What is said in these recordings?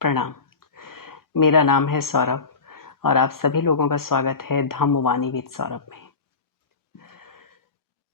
प्रणाम। मेरा नाम है सौरभ और आप सभी लोगों का स्वागत है धम्मवाणी विद सौरभ में।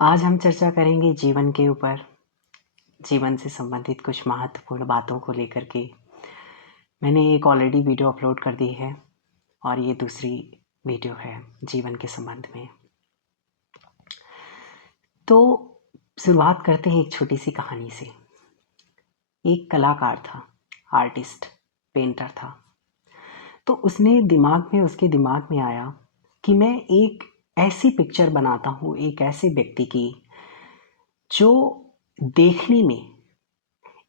आज हम चर्चा करेंगे जीवन के ऊपर, जीवन से संबंधित कुछ महत्वपूर्ण बातों को लेकर के। मैंने एक ऑलरेडी वीडियो अपलोड कर दी है और ये दूसरी वीडियो है जीवन के संबंध में। तो शुरुआत करते हैं एक छोटी सी कहानी से। एक कलाकार था, आर्टिस्ट, पेंटर था। तो उसके दिमाग में आया कि मैं एक ऐसी पिक्चर बनाता हूँ, एक ऐसे व्यक्ति की जो देखने में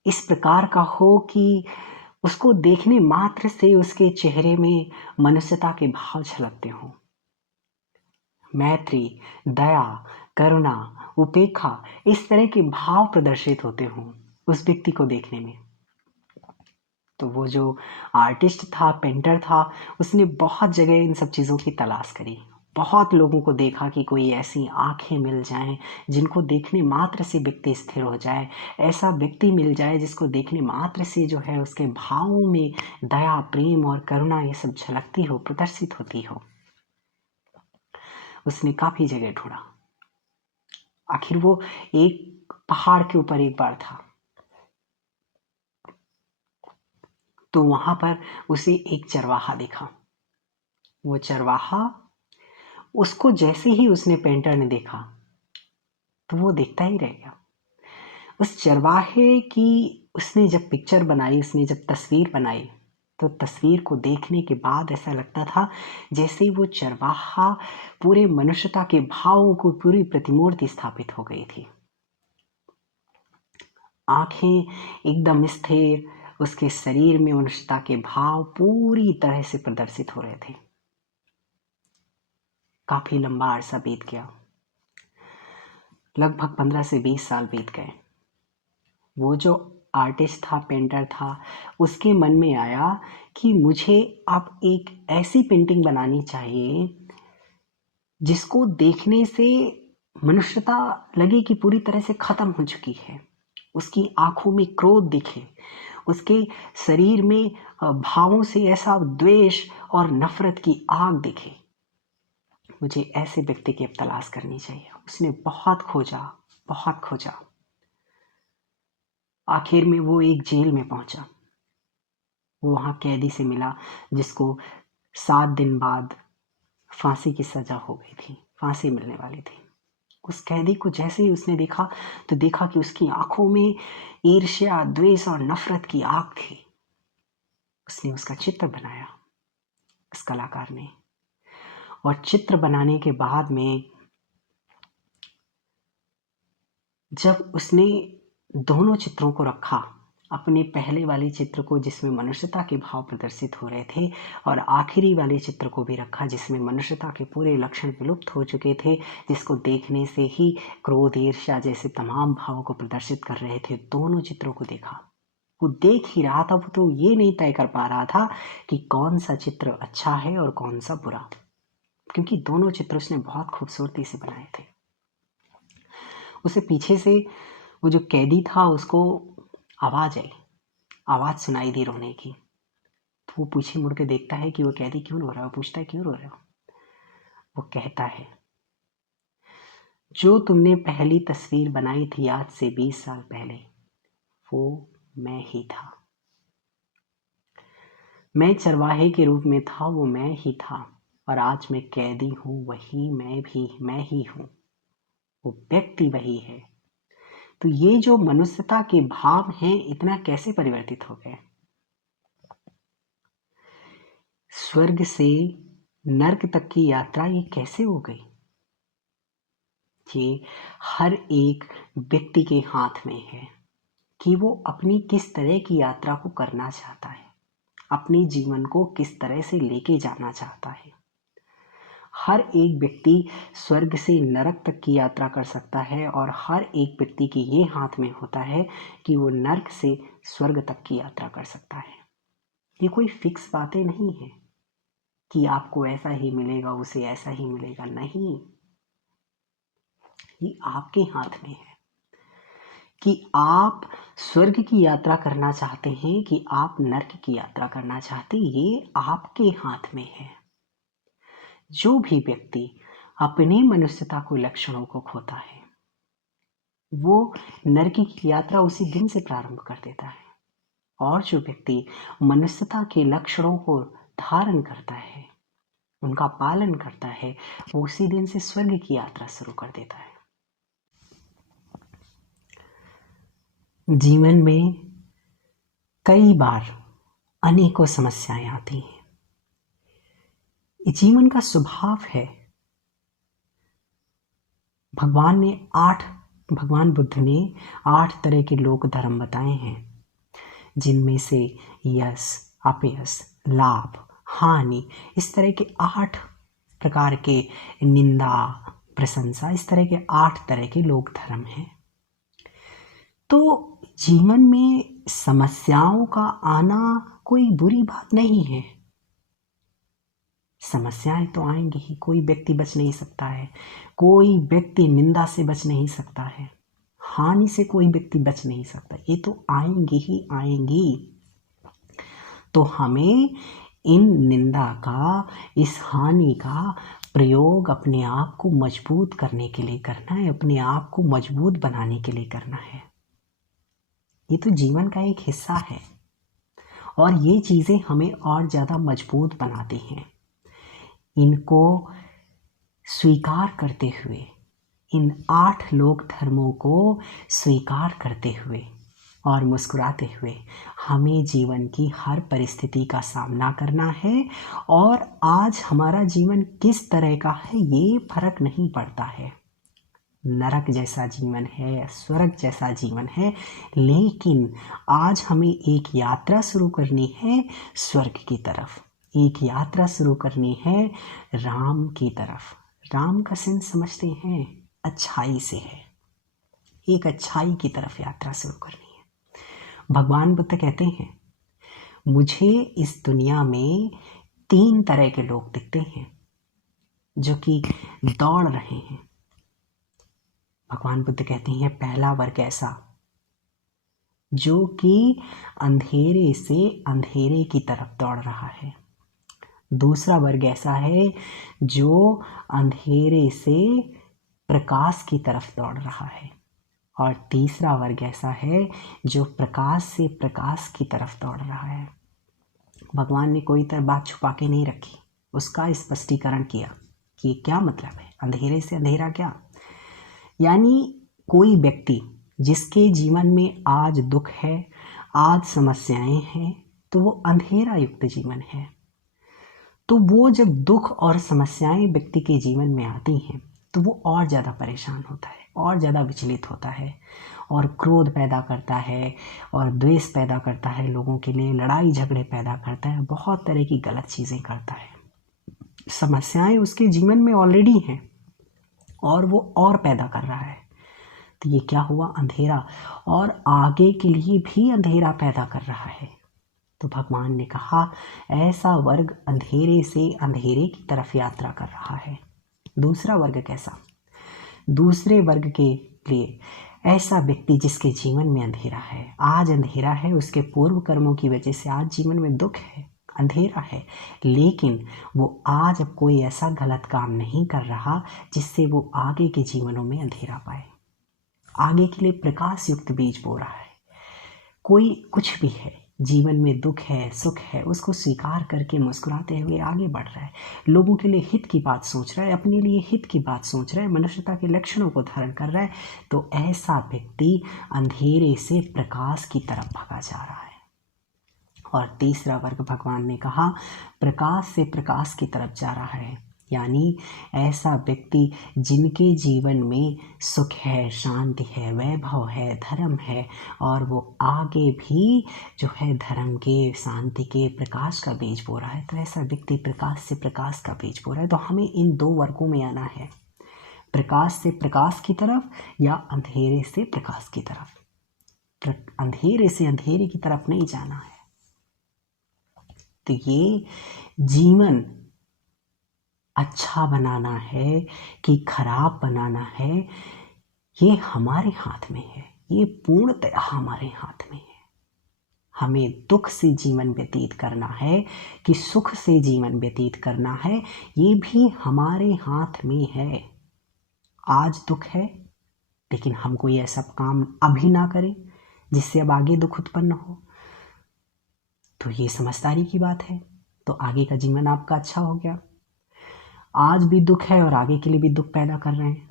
इस प्रकार का हो कि उसको देखने मात्र से उसके चेहरे में मनुष्यता के भाव झलकते हों। मैत्री, दया, करुणा, उपेक्षा, इस तरह के भाव प्रदर्शित होते हों उस व्यक्ति को देखने में। तो वो जो आर्टिस्ट था, पेंटर था, उसने बहुत जगह इन सब चीज़ों की तलाश करी। बहुत लोगों को देखा कि कोई ऐसी आंखें मिल जाएं जिनको देखने मात्र से व्यक्ति स्थिर हो जाए, ऐसा व्यक्ति मिल जाए जिसको देखने मात्र से जो है उसके भावों में दया, प्रेम और करुणा ये सब झलकती हो, प्रदर्शित होती हो। उसने काफ़ी जगह ढूंढा। आखिर वो एक पहाड़ के ऊपर एक बार था। तो वहां पर उसे एक चरवाहा दिखा। वो चरवाहा, उसको जैसे ही उसने पेंटर ने देखा तो वो देखता ही रह गया। उस चरवाहे की उसने जब पिक्चर बनाई, उसने जब तस्वीर बनाई, तो तस्वीर को देखने के बाद ऐसा लगता था जैसे वो चरवाहा पूरे मनुष्यता के भावों को पूरी प्रतिमूर्ति स्थापित हो गई थी। आंखें एकदम स्थिर, उसके शरीर में मनुष्यता के भाव पूरी तरह से प्रदर्शित हो रहे थे। काफी लंबा अरसा बीत गया, लगभग 15 से 20 साल बीत गए। वो जो आर्टिस्ट था, पेंटर था, उसके मन में आया कि मुझे अब एक ऐसी पेंटिंग बनानी चाहिए जिसको देखने से मनुष्यता लगे कि पूरी तरह से खत्म हो चुकी है। उसकी आंखों में क्रोध दिखे, उसके शरीर में भावों से ऐसा द्वेष और नफरत की आग दिखे। मुझे ऐसे व्यक्ति की अब तलाश करनी चाहिए। उसने बहुत खोजा, बहुत खोजा। आखिर में वो एक जेल में पहुंचा। वो वहां कैदी से मिला जिसको 7 दिन बाद फांसी की सजा हो गई थी, फांसी मिलने वाली थी। उस कैदी को जैसे ही उसने देखा तो देखा कि उसकी आंखों में ईर्ष्या, द्वेष और नफरत की आग थी। उसने उसका चित्र बनाया, उस कलाकार ने। और चित्र बनाने के बाद में जब उसने दोनों चित्रों को रखा, अपने पहले वाले चित्र को जिसमें मनुष्यता के भाव प्रदर्शित हो रहे थे, और आखिरी वाले चित्र को भी रखा जिसमें मनुष्यता के पूरे लक्षण विलुप्त हो चुके थे, जिसको देखने से ही क्रोध, ईर्ष्या जैसे तमाम भावों को प्रदर्शित कर रहे थे। दोनों चित्रों को देखा। वो देख ही रहा था, वो तो ये नहीं तय कर पा रहा था कि कौन सा चित्र अच्छा है और कौन सा बुरा, क्योंकि दोनों चित्र उसने बहुत खूबसूरती से बनाए थे। उसे पीछे से वो जो कैदी था उसको आवाज आई, आवाज सुनाई दी रोने की। तो वो पीछे मुड़ के देखता है कि वो कैदी क्यों रो रहा है। पूछता है क्यों रो रहे हो। वो कहता है, जो तुमने पहली तस्वीर बनाई थी आज से 20 साल पहले, वो मैं ही था। मैं चरवाहे के रूप में था, वो मैं ही था। और आज मैं कैदी हूं, वही मैं ही हूं। वो व्यक्ति वही है। तो ये जो मनुष्यता के भाव हैं, इतना कैसे परिवर्तित हो गए। स्वर्ग से नर्क तक की यात्रा ये कैसे हो गई। ये हर एक व्यक्ति के हाथ में है कि वो अपनी किस तरह की यात्रा को करना चाहता है, अपने जीवन को किस तरह से लेके जाना चाहता है। हर एक व्यक्ति स्वर्ग से नरक तक की यात्रा कर सकता है, और हर एक व्यक्ति के ये हाथ में होता है कि वो नरक से स्वर्ग तक की यात्रा कर सकता है। ये कोई फिक्स बातें नहीं है कि आपको ऐसा ही मिलेगा, उसे ऐसा ही मिलेगा। नहीं, ये आपके हाथ में है कि आप स्वर्ग की यात्रा करना चाहते हैं कि आप नर्क की यात्रा करना चाहते हैं, ये आपके हाथ में है। जो भी व्यक्ति अपने मनुष्यता को लक्षणों को खोता है वो नरक की यात्रा उसी दिन से प्रारंभ कर देता है, और जो व्यक्ति मनुष्यता के लक्षणों को धारण करता है, उनका पालन करता है, वो उसी दिन से स्वर्ग की यात्रा शुरू कर देता है। जीवन में कई बार अनेकों समस्याएं आती हैं। जीवन का स्वभाव है। भगवान बुद्ध ने 8 तरह के लोक धर्म बताए हैं, जिनमें से यश, अपयश, लाभ, हानि, इस तरह के 8 प्रकार के, निंदा, प्रशंसा, इस तरह के 8 तरह के लोक धर्म हैं। तो जीवन में समस्याओं का आना कोई बुरी बात नहीं है। समस्याएं तो आएंगी ही, कोई व्यक्ति बच नहीं सकता है, कोई व्यक्ति निंदा से बच नहीं सकता है, हानि से कोई व्यक्ति बच नहीं सकता, ये तो आएंगी ही आएंगी। तो हमें इन निंदा का, इस हानि का प्रयोग अपने आप को मजबूत करने के लिए करना है, अपने आप को मजबूत बनाने के लिए करना है। ये तो जीवन का एक हिस्सा है, और ये चीज़ें हमें और ज़्यादा मजबूत बनाती हैं। इनको स्वीकार करते हुए, इन 8 लोक धर्मों को स्वीकार करते हुए और मुस्कुराते हुए हमें जीवन की हर परिस्थिति का सामना करना है। और आज हमारा जीवन किस तरह का है ये फर्क नहीं पड़ता है, नरक जैसा जीवन है, स्वर्ग जैसा जीवन है, लेकिन आज हमें एक यात्रा शुरू करनी है स्वर्ग की तरफ, एक यात्रा शुरू करनी है राम की तरफ। राम का सेंस समझते हैं, अच्छाई से है, एक अच्छाई की तरफ यात्रा शुरू करनी है। भगवान बुद्ध कहते हैं, मुझे इस दुनिया में 3 तरह के लोग दिखते हैं जो कि दौड़ रहे हैं। भगवान बुद्ध कहते हैं, पहला वर्ग ऐसा जो कि अंधेरे से अंधेरे की तरफ दौड़ रहा है, दूसरा वर्ग ऐसा है जो अंधेरे से प्रकाश की तरफ दौड़ रहा है, और तीसरा वर्ग ऐसा है जो प्रकाश से प्रकाश की तरफ दौड़ रहा है। भगवान ने कोई तरह बात छुपा के नहीं रखी, उसका स्पष्टीकरण किया कि क्या मतलब है अंधेरे से अंधेरा क्या। यानी कोई व्यक्ति जिसके जीवन में आज दुख है, आज समस्याएं हैं, तो वो अंधेरा युक्त जीवन है। तो वो जब दुख और समस्याएं व्यक्ति के जीवन में आती हैं तो वो और ज़्यादा परेशान होता है, और ज़्यादा विचलित होता है, और क्रोध पैदा करता है, और द्वेष पैदा करता है, लोगों के लिए लड़ाई झगड़े पैदा करता है, बहुत तरह की गलत चीज़ें करता है। समस्याएं उसके जीवन में ऑलरेडी हैं और वो और पैदा कर रहा है। तो ये क्या हुआ, अंधेरा, और आगे के लिए भी अंधेरा पैदा कर रहा है। तो भगवान ने कहा, ऐसा वर्ग अंधेरे से अंधेरे की तरफ यात्रा कर रहा है। दूसरा वर्ग कैसा, दूसरे वर्ग के लिए ऐसा व्यक्ति जिसके जीवन में अंधेरा है, आज अंधेरा है, उसके पूर्व कर्मों की वजह से आज जीवन में दुख है, अंधेरा है, लेकिन वो आज अब कोई ऐसा गलत काम नहीं कर रहा जिससे वो आगे के जीवनों में अंधेरा पाए, आगे के लिए प्रकाश युक्त बीज बो रहा है। कोई कुछ भी है, जीवन में दुख है, सुख है, उसको स्वीकार करके मुस्कुराते हुए आगे बढ़ रहा है, लोगों के लिए हित की बात सोच रहा है, अपने लिए हित की बात सोच रहा है, मनुष्यता के लक्षणों को धारण कर रहा है, तो ऐसा व्यक्ति अंधेरे से प्रकाश की तरफ भगा जा रहा है। और तीसरा वर्ग भगवान ने कहा, प्रकाश से प्रकाश की तरफ जा रहा है, यानी ऐसा व्यक्ति जिनके जीवन में सुख है, शांति है, वैभव है, धर्म है, और वो आगे भी जो है धर्म के, शांति के, प्रकाश का बीज बो रहा है। तो ऐसा व्यक्ति प्रकाश से प्रकाश का बीज बो रहा है। तो हमें इन 2 वर्गों में आना है, प्रकाश से प्रकाश की तरफ या अंधेरे से प्रकाश की तरफ। अंधेरे से अंधेरे की तरफ नहीं जाना है। तो ये जीवन अच्छा बनाना है कि खराब बनाना है, ये हमारे हाथ में है। ये पूर्णतः हमारे हाथ में है। हमें दुख से जीवन व्यतीत करना है कि सुख से जीवन व्यतीत करना है, ये भी हमारे हाथ में है। आज दुख है, लेकिन हम कोई ऐसा काम अभी ना करें जिससे अब आगे दुख उत्पन्न हो, तो ये समझदारी की बात है। तो आगे का जीवन आपका अच्छा हो गया। आज भी दुख है और आगे के लिए भी दुख पैदा कर रहे हैं,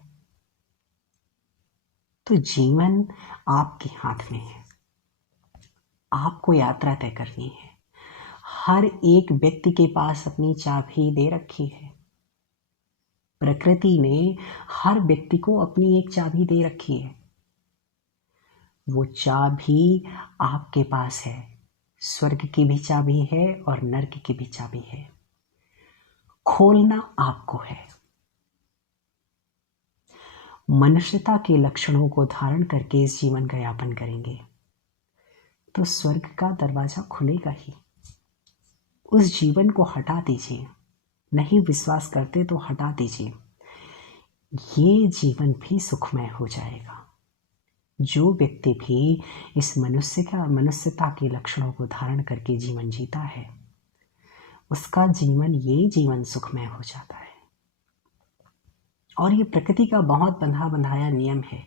तो जीवन आपके हाथ में है। आपको यात्रा तय करनी है। हर एक व्यक्ति के पास अपनी चाबी दे रखी है। प्रकृति ने हर व्यक्ति को अपनी एक चाबी दे रखी है। वो चाबी आपके पास है। स्वर्ग की भी चाबी है और नरक की भी चाबी है। खोलना आपको है। मनुष्यता के लक्षणों को धारण करके इस जीवन का यापन करेंगे तो स्वर्ग का दरवाजा खुलेगा ही। उस जीवन को हटा दीजिए। नहीं विश्वास करते तो हटा दीजिए। ये जीवन भी सुखमय हो जाएगा। जो व्यक्ति भी इस मनुष्यता के लक्षणों को धारण करके जीवन जीता है, उसका जीवन, ये जीवन सुखमय हो जाता है। और ये प्रकृति का बहुत बंधा बंधाया नियम है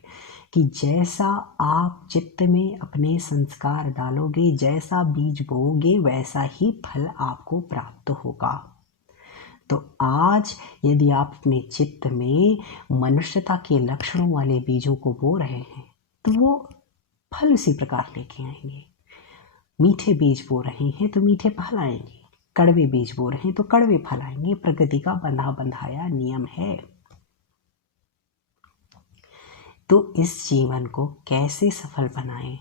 कि जैसा आप चित्त में अपने संस्कार डालोगे, जैसा बीज बोओगे, वैसा ही फल आपको प्राप्त होगा। तो आज यदि आप अपने चित्त में मनुष्यता के लक्षणों वाले बीजों को बो रहे हैं, तो वो फल उसी प्रकार लेके आएंगे। मीठे बीज बो रहे हैं तो मीठे फल आएंगे, कड़वे बीज बो रहे हैं तो कड़वे फल आएंगे। प्रकृति का बंधा बंधाया नियम है। तो इस जीवन को कैसे सफल बनाएं,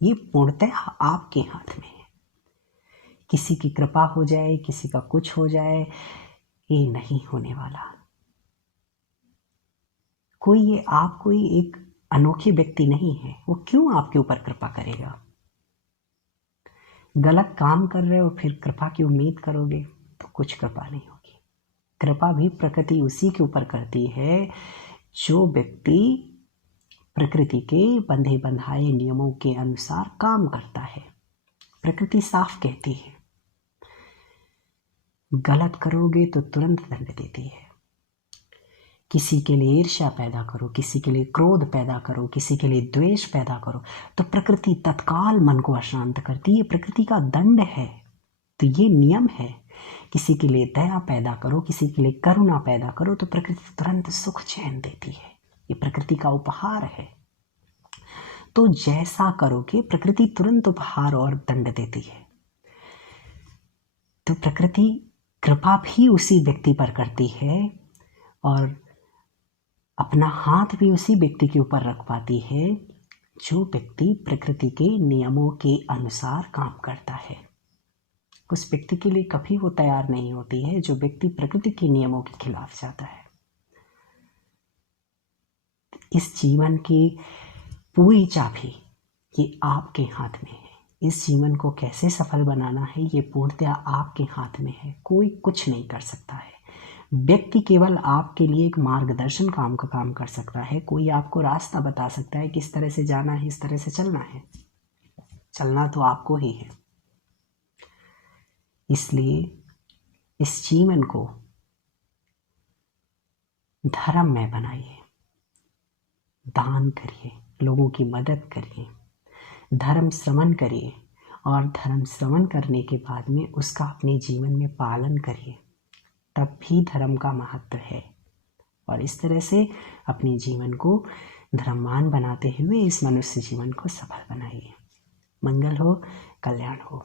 ये पूर्णतः आपके हाथ में है। किसी की कृपा हो जाए, किसी का कुछ हो जाए, ये नहीं होने वाला। कोई एक अनोखे व्यक्ति नहीं है। वो क्यों आपके ऊपर कृपा करेगा? गलत काम कर रहे हो फिर कृपा की उम्मीद करोगे तो कुछ कृपा नहीं होगी। कृपा भी प्रकृति उसी के ऊपर करती है जो व्यक्ति प्रकृति के बंधे बंधाए नियमों के अनुसार काम करता है। प्रकृति साफ कहती है, गलत करोगे तो तुरंत दंड देती है। किसी के लिए ईर्ष्या पैदा करो, किसी के लिए क्रोध पैदा करो, किसी के लिए द्वेष पैदा करो, तो प्रकृति तत्काल मन को अशांत करती है। प्रकृति का दंड है। तो ये नियम है। किसी के लिए दया पैदा करो, किसी के लिए करुणा पैदा करो, तो प्रकृति तुरंत सुख चैन देती है। ये प्रकृति का उपहार है। तो जैसा करोगे प्रकृति तुरंत उपहार और दंड देती है। तो प्रकृति कृपा भी उसी व्यक्ति पर करती है और अपना हाथ भी उसी व्यक्ति के ऊपर रख पाती है जो व्यक्ति प्रकृति के नियमों के अनुसार काम करता है। उस व्यक्ति के लिए कभी वो तैयार नहीं होती है जो व्यक्ति प्रकृति के नियमों के खिलाफ जाता है। इस जीवन की पूरी चाबी ये आपके हाथ में है। इस जीवन को कैसे सफल बनाना है ये पूर्णतः आपके हाथ में है। कोई कुछ नहीं कर सकता है। व्यक्ति केवल आपके लिए एक मार्गदर्शन काम कर सकता है। कोई आपको रास्ता बता सकता है किस तरह से जाना है, इस तरह से चलना है। चलना तो आपको ही है। इसलिए इस जीवन को धर्म में बनाइए, दान करिए, लोगों की मदद करिए, धर्म श्रवण करिए और धर्म श्रवण करने के बाद में उसका अपने जीवन में पालन करिए। तब भी धर्म का महत्व है। और इस तरह से अपने जीवन को धर्मवान बनाते हुए इस मनुष्य जीवन को सफल बनाइए। मंगल हो, कल्याण हो।